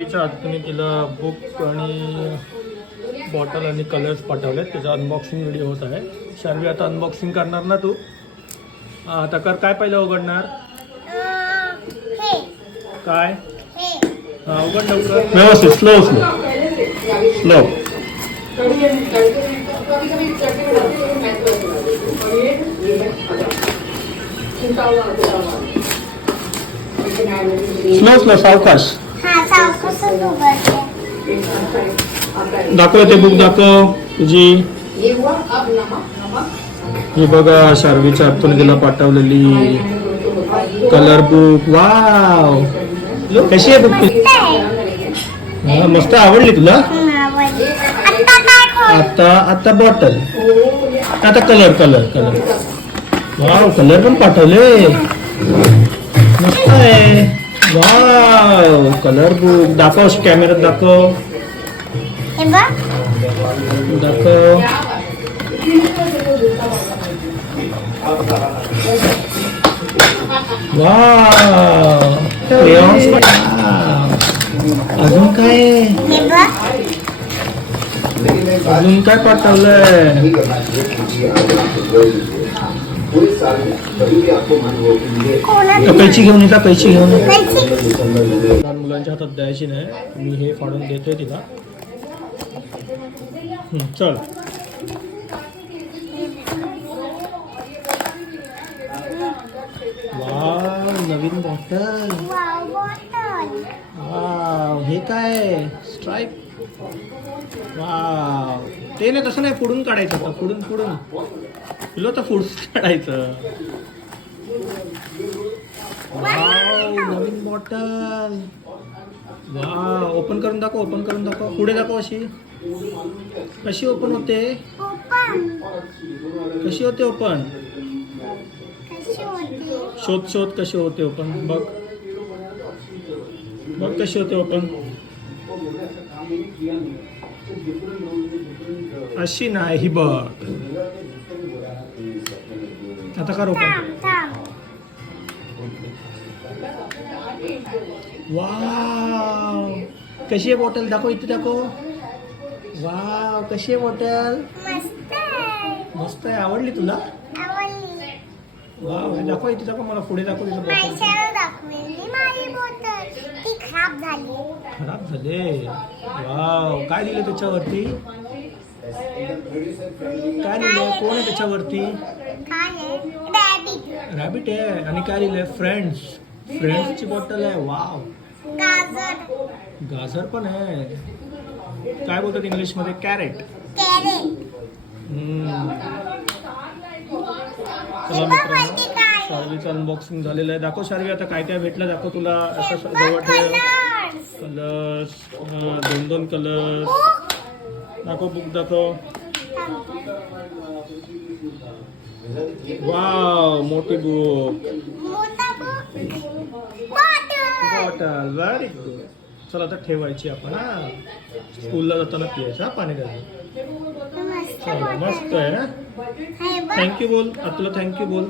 तुम्ही तिला बुक आणि बॉटल आणि कलर्स पाठवलेत, त्याचा अनबॉक्सिंग व्हिडिओ होत आहे. शार्वी आता अनबॉक्सिंग करणार ना तू? आता कर. काय पहिलं उघडणार? काय? हा, उघड लवकर. व्यवस्थित. Slow slow slow. Slow slow सावकाश. दाखव ते बुक, दाखव तुझी. ही बघा शार्वीच्या आतून गेला पाठवलेली कलर बुक. वाव, कशी आहे बुक? मस्त आवडली तुला? आता आता बॉटल, आता colour colour colour. Wow, colour पण पाठवले. मस्त आहे. Wow, colour book. दाखव कॅमेऱ्यात, दाखव दाखव. वाव, अजून काय? अजून काय पाठवलंय? कैची घेऊन येता, कैची घेऊन. लहान मुलांच्या हातात द्यायची नाही, मी हे फाडून देतोय तिला. चल. वाव, नवीन बॉटल. वाव, हे काय? स्ट्राईप. वाव, ते नाही, तसं नाही, पुढून काढायचं होतं. पुढून पुढून तुला तर पुढून काढायचं. वाव, नवीन बॉटल. वाव, ओपन करून दाखव, ओपन करून दाखव. पुढे दाखव. अशी कशी ओपन होते? कशी होते ओपन? शोध शोध, कशी होते ओपन. बघ बघ कशी होते ओपन. अशी नाही, ही बघ. आता कर ओपन. वाव, कशी आहे बॉटल? दाखव, इथे दाखव. वाव, कशी आहे बॉटल? मस्त आहे. आवडली तुला? वाव, दाखव, इथे दाखव. मला पुढे दाखव. खराब झाले. वाव, काय दिलं त्याच्यावरती? काय लिहिलंय? कोण आहे त्याच्यावरती? रॅबिट आहे. आणि काय लिहिलंय? फ्रेंड्स. फ्रेंड्सची बॉटल आहे. वाव, गाजर पण आहे. काय बोलतात इंग्लिश मध्ये? कॅरेट. चला मित्रांनो, शार्वीचं अनबॉक्सिंग झालेलं आहे. दाखव शार्वी, आता काय काय भेटलं दाखव. तुला असं जवळ ठेव. Colours, 2-2 colours. दाखव बुक, दाखव. वाव, मोठी बुक. बॉटल. Very good. चला आता ठेवायची आपण. हा, स्कूलला जाताना पियायचं. हा, पाणी द्यायचं. मस्त आहे ना. थँक्यू बोल. तुला थँक्यू बोल.